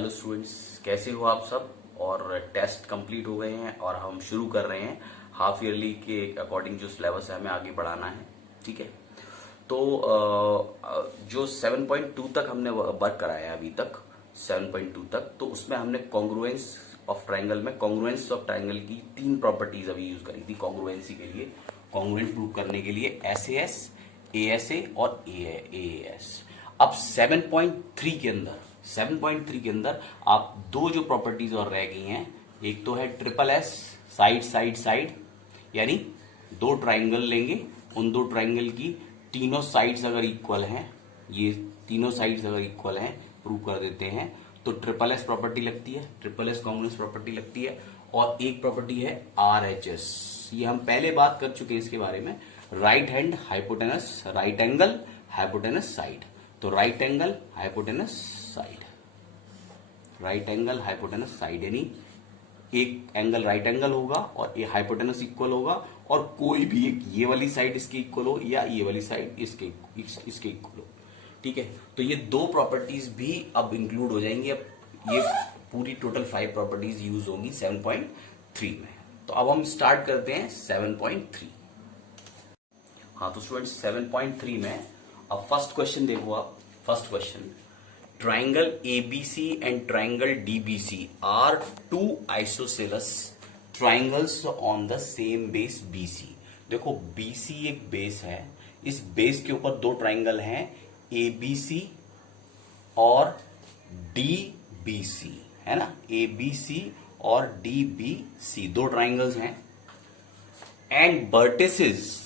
Hello students, कैसे हो आप सब। और टेस्ट कंप्लीट हो गए हैं और हम शुरू कर रहे हैं हाफ ईयरली के अकॉर्डिंग जो सिलेबस है हमें आगे बढ़ाना है। ठीक है, तो जो 7.2 तक हमने वर्क कराया अभी तक 7.2 तक, तो उसमें हमने कॉन्ग्रुएंस ऑफ ट्राइंगल में कॉन्ग्रुएंस ऑफ ट्राइंगल की 3 प्रॉपर्टीज अभी यूज करी थी कॉन्ग्रुएंसी के लिए, कॉन्ग्रुएंट प्रूव करने के लिए SAS, ASA और AAS। अब 7.3 के अंदर आप दो जो प्रॉपर्टीज और रह गई हैं, एक तो है triple S, side side side, यानी दो ट्राइंगल लेंगे, उन दो ट्राइंगल की तीनों साइड्स अगर इक्वल हैं, ये तीनों साइड्स अगर इक्वल हैं प्रूव कर देते हैं तो ट्रिपल एस प्रॉपर्टी लगती है, ट्रिपल एस कॉन्ग्रुएंस प्रॉपर्टी लगती है। और एक प्रॉपर्टी है RHS, ये हम पहले बात कर चुके हैं इसके बारे में, right hand hypotenuse, right angle hypotenuse side. तो right angle hypotenuse side, right angle hypotenuse side, यानी एक एंगल राइट एंगल होगा और ये हाइपोटेनस इक्वल होगा, और कोई भी एक ये वाली साइड इसके इक्वल हो या ये वाली साइड इसके इक्वल हो। ठीक है, तो ये दो प्रॉपर्टीज भी अब इंक्लूड हो जाएंगी। अब ये पूरी टोटल 5 प्रॉपर्टीज यूज होंगी 7.3 में। तो अब हम स्टार्ट करते हैं 7.3। हाँ तो स्टूडेंट्स 7.3 में अब फर्स्ट क्वेश्चन देखो आप। First question, triangle ABC and triangle DBC are two isosceles triangles on the same base BC। देखो BC एक बेस है, इस बेस के ऊपर दो ट्राइंगल हैं ABC और DBC, है ना, ABC और DBC दो ट्राइंगल्स हैं। And vertices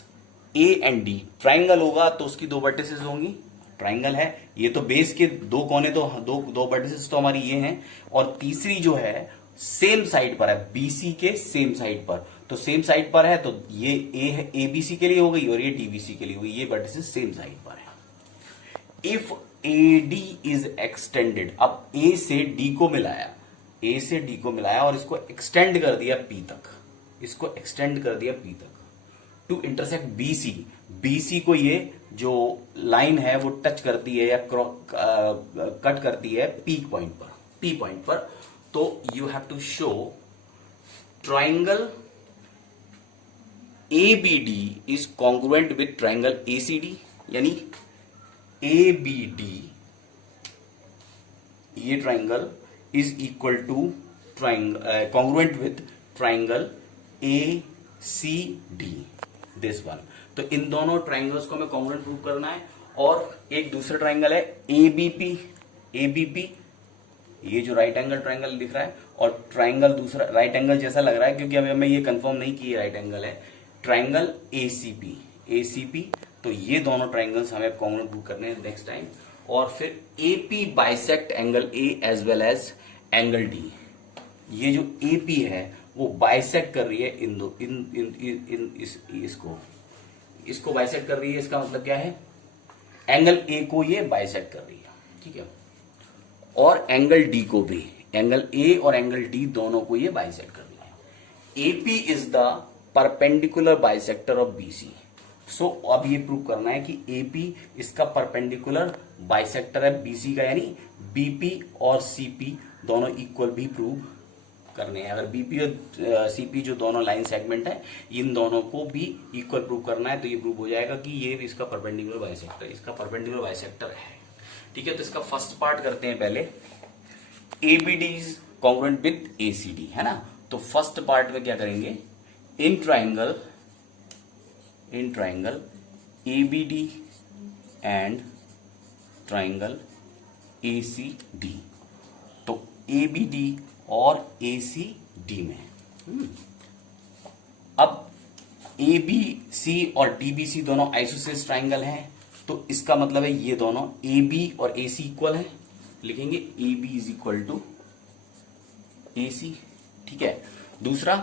A and D, triangle होगा तो उसकी दो वर्टिसेस होंगी, ट्राइंगल है ये तो बेस के दो कोने, तो दो वर्टिसेस तो हमारी ये हैं, और तीसरी जो है सेम साइड पर है, BC के सेम साइड पर, तो सेम साइड पर है तो ये A है, ABC के लिए हो गई और ये DBC के लिए हो गई, ये वर्टिसेस सेम साइड पर है। इफ AD इज एक्सटेंडेड, अब A से D को मिलाया, A से D को मिलाया और इसको एक्सटेंड कर दिया P तक, इसको एक्सटेंड कर दिया P तक टू इंटरसेक्ट BC। BC को ये जो लाइन है वो टच करती है या कट करती है पीक पॉइंट पर, P पॉइंट पर। तो you have to show triangle ABD is congruent with triangle ACD, यानी ABD ये triangle is equal to triangle congruent with triangle ACD, this one. तो इन दोनों ट्राइंगल्स को हमें कॉन्ग्रुएंट प्रूव करना है। और एक दूसरा ट्राइंगल है ABP, ये जो राइट एंगल ट्राइंगल दिख रहा है, और ट्राइंगल दूसरा राइट एंगल जैसा लग रहा है क्योंकि अभी हमें ये कंफर्म नहीं किया राइट एंगल है, ट्राइंगल ACP। तो ये दोनों ट्राइंगल्स हमें कॉन्ग्रुएंट प्रूव करने हैं नेक्स्ट टाइम। और फिर AP bisect angle A as well as angle D, ये जो AP है वो बाइसेक्ट कर रही है इसको बाइसेक्ट कर रही है। इसका मतलब क्या है, एंगल A को ये बाइसेक्ट कर रही है, ठीक है, और एंगल D को भी, एंगल A और एंगल D दोनों को ये बाइसेक्ट कर रही है। AP is the perpendicular bisector of BC। सो अब ये प्रूव करना है कि AP इसका परपेंडिकुलर बाइसेक्टर है BC का, यानी BP और CP दोनों इक्वल भी प्रूव करने हैं। अगर BP और CP जो दोनों लाइन सेगमेंट है, इन दोनों को भी इक्वल प्रूव करना है, तो ये प्रूव हो जाएगा कि ये इसका परपेंडिकुलर बाइसेक्टर, इसका परपेंडिकुलर बाइसेक्टर है। ठीक है, तो इसका फर्स्ट पार्ट करते हैं पहले। ABD is congruent with ACD, है ना। तो फर्स्ट पार्ट में क्या करेंगे, in triangle ABD and triangle ACD, तो ABD और ACD में अब ABC और DBC दोनों आइसोसेलेस ट्राइंगल हैं, तो इसका मतलब है ये दोनों AB और AC इक्वल है, लिखेंगे AB is equal to AC। ठीक है, दूसरा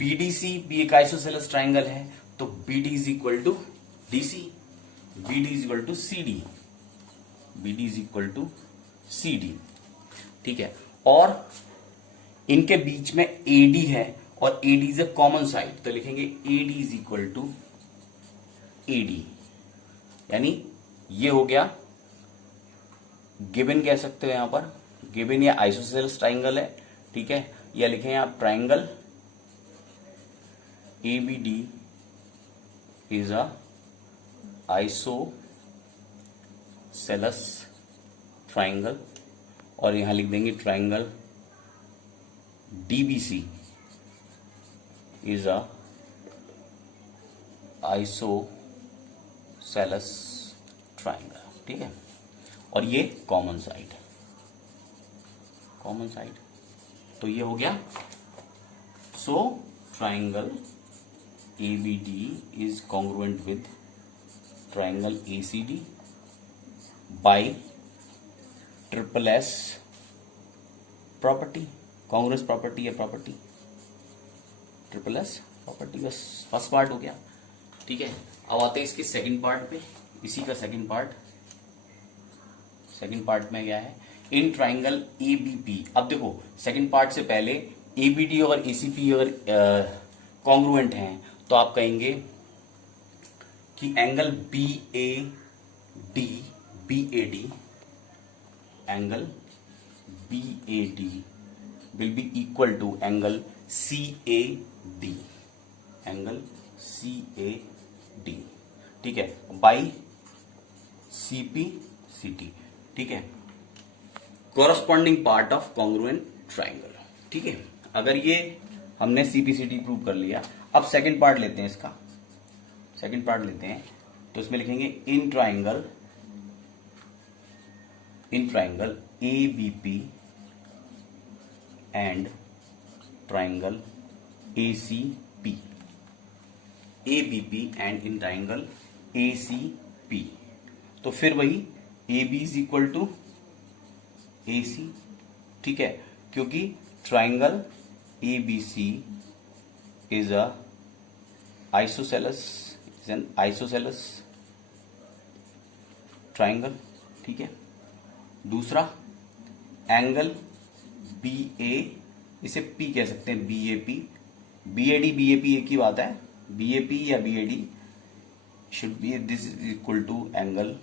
BDC भी एक आइसोसेलेस ट्राइंगल है, तो BD is equal to DC, BD is equal to CD, BD is equal to CD। ठीक है, और इनके बीच में AD है और AD is a common side, तो लिखेंगे AD is equal to AD, यानी ये हो गया गिवन, कह सकते हो यहां पर गिवन ये आइसोसेलेस ट्राइंगल है, ठीक है, या लिखें आप triangle ABD is a isosceles triangle, और यहां लिख देंगे triangle DBC is a isosceles triangle, ठीक है, और ये कॉमन साइड तो ये हो गया। So triangle ABD is congruent with triangle ACD bye triple S property, Congress property या प्रॉपर्टी, ट्रिपल S प्रॉपर्टी। बस फर्स्ट पार्ट हो गया, ठीक है। अब आते हैं इसके सेकंड पार्ट पे, इसी का सेकंड पार्ट में क्या है, इन ट्राइंगल ABP। अब देखो सेकंड पार्ट से पहले ABD और ACP अगर कॉन्ग्रुएंट हैं तो आप कहेंगे कि angle angle BAD will be equal to angle CAD, ठीक है, बाई CPCT, ठीक है, corresponding part of congruent triangle, ठीक है। अगर ये हमने CPCT प्रूव कर लिया, अब सेकंड पार्ट लेते हैं तो इसमें लिखेंगे in triangle ABP and triangle ACP, ABP and in triangle ACP, तो फिर वही AB is equal to AC, ठीक है, क्योंकि triangle ABC is a isosceles triangle, ठीक है। दूसरा एंगल BA, इसे P कह सकते हैं, BAP, BAD BAP एक ही बात है, BAP या BAD should be this is equal to angle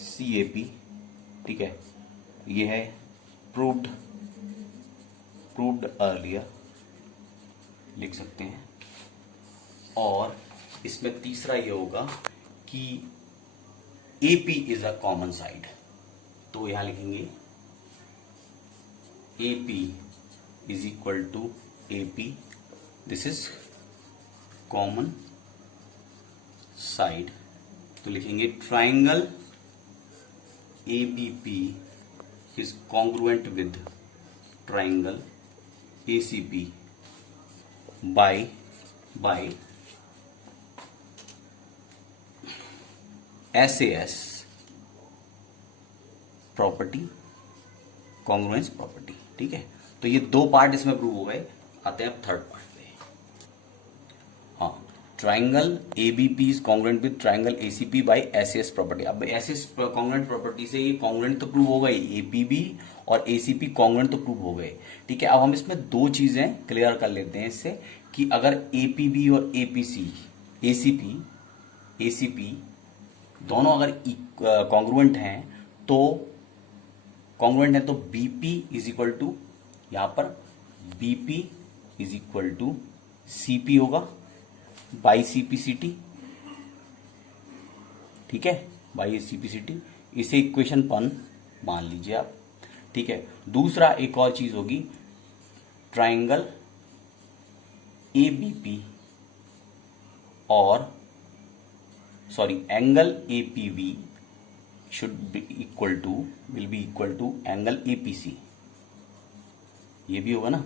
CAP, ठीक है, ये है प्रूव्ड अर्लियर लिख सकते हैं। और इसमें तीसरा ये होगा कि AP is a common side, तो यहां लिखेंगे AP is equal to AP, this is common side, तो लिखेंगे triangle ABP is congruent with triangle ACP by SAS property, congruence property, ठीक है। तो ये दो पार्ट इसमें प्रूव हो गए। आते हैं अब थर्ड पार्ट पे। हाँ, triangle ABP is congruent with triangle ACP by SAS property. अब SAS कॉन्ग्रुएंट प्रॉपर्टी से ये कॉन्ग्रुएंट तो प्रूव हो गई, APB और ACP कॉन्ग्रुएंट तो प्रूव हो गए, ठीक है। अब हम इसमें दो चीजें क्लियर कर लेते हैं इससे कि अगर APB और ACP दोनों अगर कॉन्ग्रुएंट हैं तो BP इज इक्वल टू, यहां पर BP is equal to CP होगा बाई CPCT, ठीक है, बाई CPCT। इसे इक्वेशन 1 मान लीजिए आप, ठीक है। दूसरा एक और चीज होगी, ट्राइंगल ABP और angle APB will be equal to angle APC। ये भी होगा ना,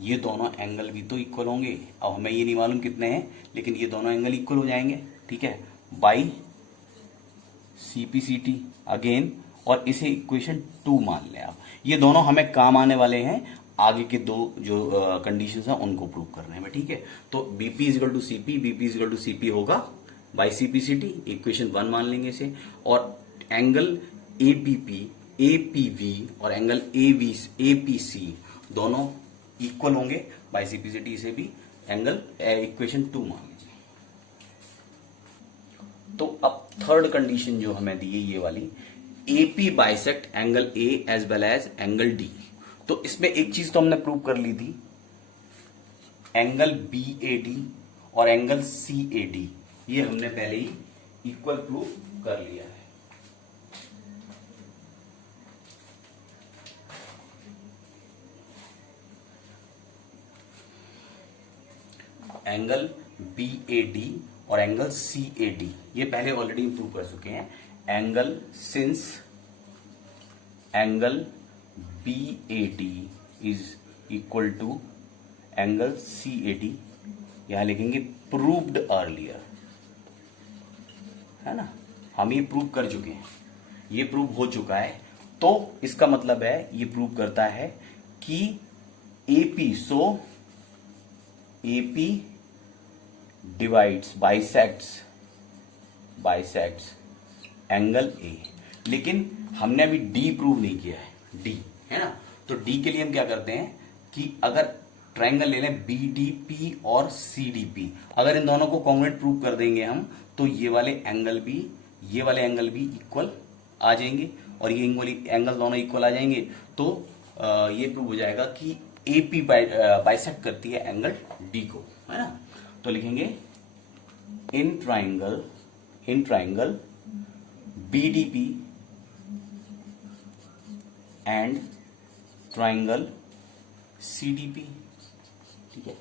ये दोनों एंगल भी तो इक्वल होंगे। अब हमें ये नहीं मालूम कितने हैं, लेकिन ये दोनों एंगल इक्वल हो जाएंगे, ठीक है, बाई CPCT अगेन, और इसे इक्वेशन 2 मान लें आप। ये दोनों हमें काम आने वाले हैं आगे के दो जो कंडीशंस हैं उनको प्रूव करने में, ठीक है। तो BP is equal to CP, BP is equal to CP होगा बाई CPCT, इक्वेशन 1 मान लेंगे इसे। और एंगल APV और एंगल APC दोनों इक्वल होंगे बाई CPCT, इसे भी एंगल इक्वेशन 2 मान लीजिए। तो अब थर्ड कंडीशन जो हमें दी है ये वाली, AP bisect angle A as well as angle D। तो इसमें एक चीज तो हमने प्रूव कर ली थी, एंगल BAD और एंगल CAD, ये हमने पहले ही इक्वल प्रूव कर लिया है। एंगल BAD और एंगल CAD ये पहले ऑलरेडी प्रूव कर चुके हैं। Angle since angle BAD is equal to angle CAD, यहां लिखेंगे प्रूव्ड अर्लियर, है ना, हम ये प्रूव कर चुके हैं, ये प्रूव हो चुका है। तो इसका मतलब है ये प्रूव करता है कि AP, so AP divides bisects angle A। लेकिन हमने अभी D प्रूव नहीं किया है, D, है ना। तो D के लिए हम क्या करते हैं कि अगर ट्रायंगल ले लें BDP और CDP, अगर इन दोनों को कॉन्ग्रुएंट प्रूव कर देंगे हम, तो ये वाले एंगल भी इक्वल आ जाएंगे और ये एंगल दोनों इक्वल आ जाएंगे। तो ये प्रूव हो जाएगा कि AP बाइसेक्ट करती है एंगल D को, है ना। तो लिखेंगे in triangle BDP and triangle CDP, ठीक है।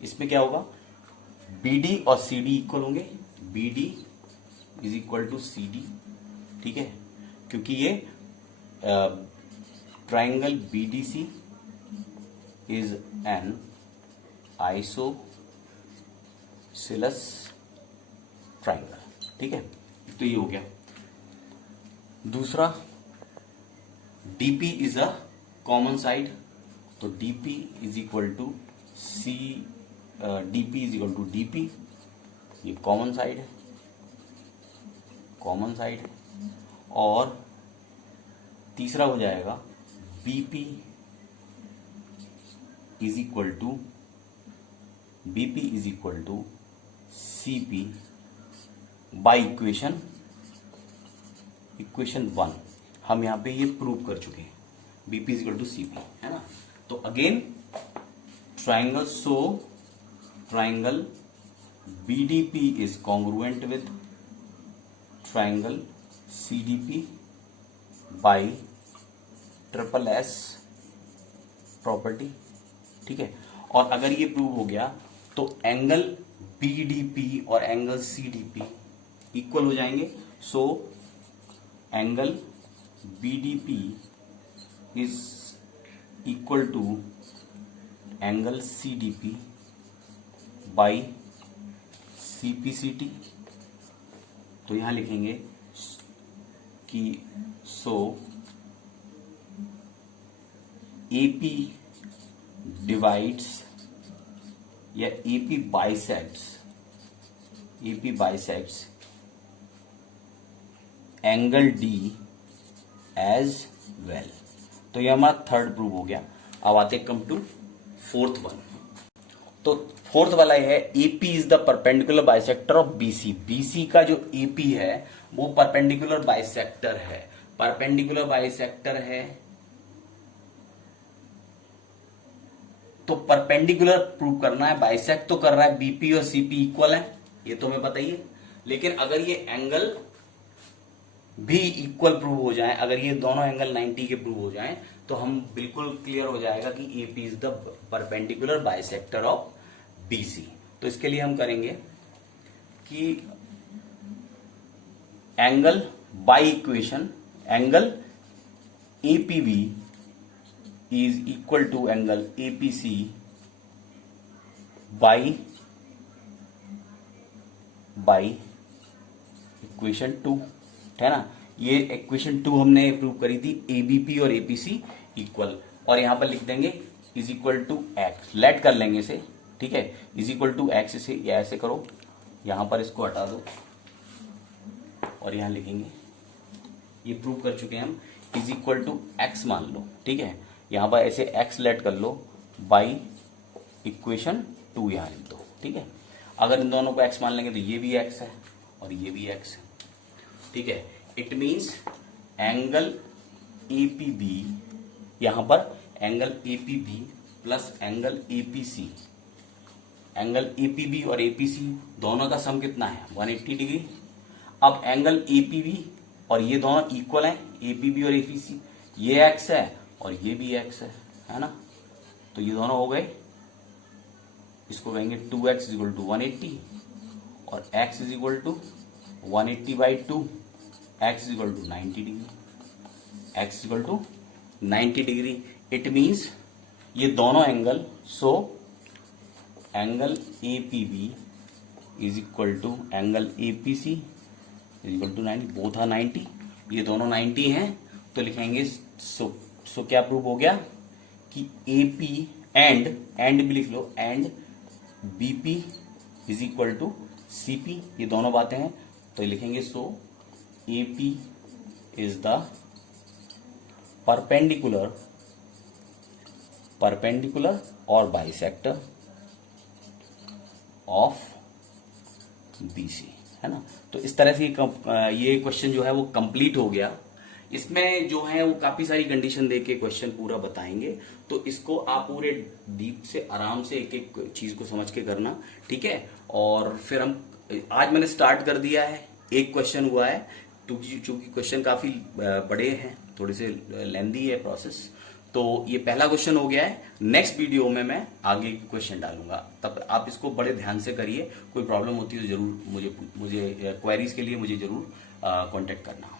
इसमें क्या होगा, BD और CD इक्वल होंगे, BD is equal to CD, ठीक है, क्योंकि ये triangle BDC is an isosceles triangle, ठीक है। तो ये हो गया। दूसरा, DP is a common side, तो DP is equal to DP is equal to DP, ये कॉमन साइड है। और तीसरा हो जाएगा BP is equal to CP by equation 1। हम यहां पे ये प्रूव कर चुके हैं, BP is equal to CP, है ना। तो again triangle BDP is congruent with triangle CDP by SSS property, ठीक है। और अगर ये प्रूव हो गया तो एंगल BDP और एंगल CDP इक्वल हो जाएंगे। So angle BDP is equal to angle CDP by CPCT। तो यहां लिखेंगे कि सो AP डिवाइड्स या AP bisects angle D as well. तो ये हमारा थर्ड प्रूव हो गया। अब आते कम टू फोर्थ वन। तो फोर्थ वाला है AP is the perpendicular bisector of BC। BC का जो AP है वो परपेंडिकुलर बाइसेक्टर है। तो परपेंडिकुलर प्रूव करना है, बाइसेक्ट तो कर रहा है, BP और CP इक्वल है, ये तो हमें पता ही है। लेकिन अगर ये एंगल भी इक्वल प्रूव हो जाए, अगर ये दोनों एंगल 90 के प्रूव हो जाएं, तो हम बिल्कुल क्लियर हो जाएगा कि AP is the perpendicular bisector of BC। तो इसके लिए हम करेंगे कि angle by equation angle APB is equal to angle APC by equation 2, है ना। ये इक्वेशन 2 हमने प्रूव करी थी, ABP और APC इक्वल, और यहां पर लिख देंगे is equal to x, let कर लेंगे इसे, ठीक है, इज इक्वल टू एक्स, इसे या ऐसे करो, यहां पर इसको हटा दो और यहां लिखेंगे, ये प्रूव कर चुके हैं हम, इज इक्वल टू एक्स मान लो, ठीक है, यहां पर ऐसे एक्स लेट कर लो बाई इक्वेशन 2 यहां लिख दो, ठीक है। अगर इन दोनों को एक्स मान लेंगे तो ये भी एक्स है और ये भी एक्स है, ठीक है। इट मीन्स एंगल एपीबी, यहां पर angle APB plus angle APC, angle APB और एपीसी दोनों का सम कितना है 180 डिग्री। अब एंगल एपीबी और ये दोनों इक्वल हैं, एपीबी और एपीसी, ये एक्स है और ये भी एक्स है ना, तो ये दोनों हो गए, इसको कहेंगे 2x इक्वल टू 180 और x is equal to 180/2, x is equal to 90 degree, x equal to 90 degree. It means ये दोनों angle, so angle APB is equal to angle APC is equal to 90, both are 90, ये दोनों 90 हैं, तो लिखेंगे सो क्या prove हो गया कि AP एंड भी लिख लो, and BP is equal to CP, ये दोनों बातें हैं, तो लिखेंगे so AP is the perpendicular और बाइसेक्टर ऑफ BC, है ना। तो इस तरह से ये क्वेश्चन जो है वो कंप्लीट हो गया। इसमें जो है वो काफी सारी कंडीशन देके क्वेश्चन पूरा बताएंगे, तो इसको आप पूरे डीप से आराम से एक एक चीज को समझ के करना, ठीक है। और फिर हम आज मैंने स्टार्ट कर दिया है, एक क्वेश्चन हुआ है, चूंकि क्वेश्चन काफी बड़े हैं, थोड़े से लेंदी है प्रोसेस, तो ये पहला क्वेश्चन हो गया है। नेक्स्ट वीडियो में मैं आगे क्वेश्चन डालूंगा, तब आप इसको बड़े ध्यान से करिए। कोई प्रॉब्लम होती है तो जरूर मुझे क्वेरीज के लिए मुझे जरूर कांटेक्ट करना।